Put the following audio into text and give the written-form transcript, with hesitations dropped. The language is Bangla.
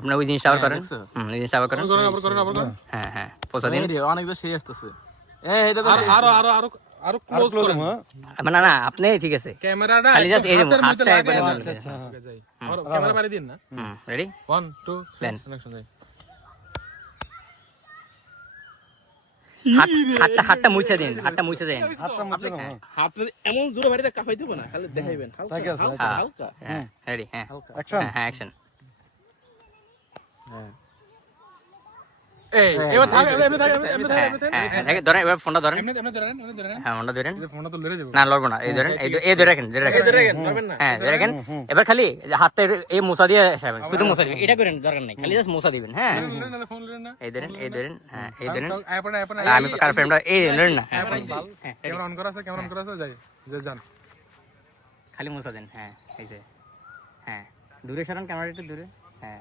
আপনি ওই জিনিসটা আবার করেন, ওই জিনিসটা আবার করেন। হ্যাঁ হ্যাঁ, পোষা দিন। অনেক তো সেই আসতেছে। এটা তো আরো ক্লোজ করেন। না না, আপনি ঠিক আছে, ক্যামেরাটা খালি জাস্ট এই যে হাতের মধ্যে হাতটা লাগাই একবার আচ্ছা আচ্ছা যাই আর ক্যামেরা বাইরে দিন না। রেডি 1 2 দেন। কানেকশন যাই। হাতটা মুছে দিন, হাতটা মুছে দেন। হাতটা এমন জোরে বাইরে কাফাই দিব না, খালি দেখাইবেন হালকা হালকা হালকা। হ্যাঁ রেডি, হ্যাঁ অ্যাকশন। হ্যাঁ অ্যাকশন। এই এবার থাক, এমনি থাক, এমনি থাক, এমনি থাক। হ্যাঁ দেখেন, ধরেন এবার ফোনটা ধরেন। এমনি এমনি ধরেন, এমনি ধরেন। হ্যাঁ ফোনটা ধরেন। এই ফোনটা তো লড়ে যাবে। না লড়বো না, এই ধরেন, এই ধরে রাখেন, ধরে রাখেন। ধরবেন না। হ্যাঁ ধরে রাখেন। এবার খালি হাতটা এই মোছা দিয়ে শুধু মোছা দিবেন, এটা করেন দরকার নাই, খালি জাস্ট মোছা দিবেন। হ্যাঁ না ফোন লড়েন না। এই ধরেন, এই ধরেন, হ্যাঁ এই ধরেন। আপনি আমি কার ফ্রেমটা এই ধরেন না, হ্যাঁ ক্যামেরা অন করা আছে, ক্যামেরা অন করা আছে, যাই যান। খালি মোছা দেন। হ্যাঁ এই যে, হ্যাঁ দূরে সরান, ক্যামেরা একটু দূরে। হ্যাঁ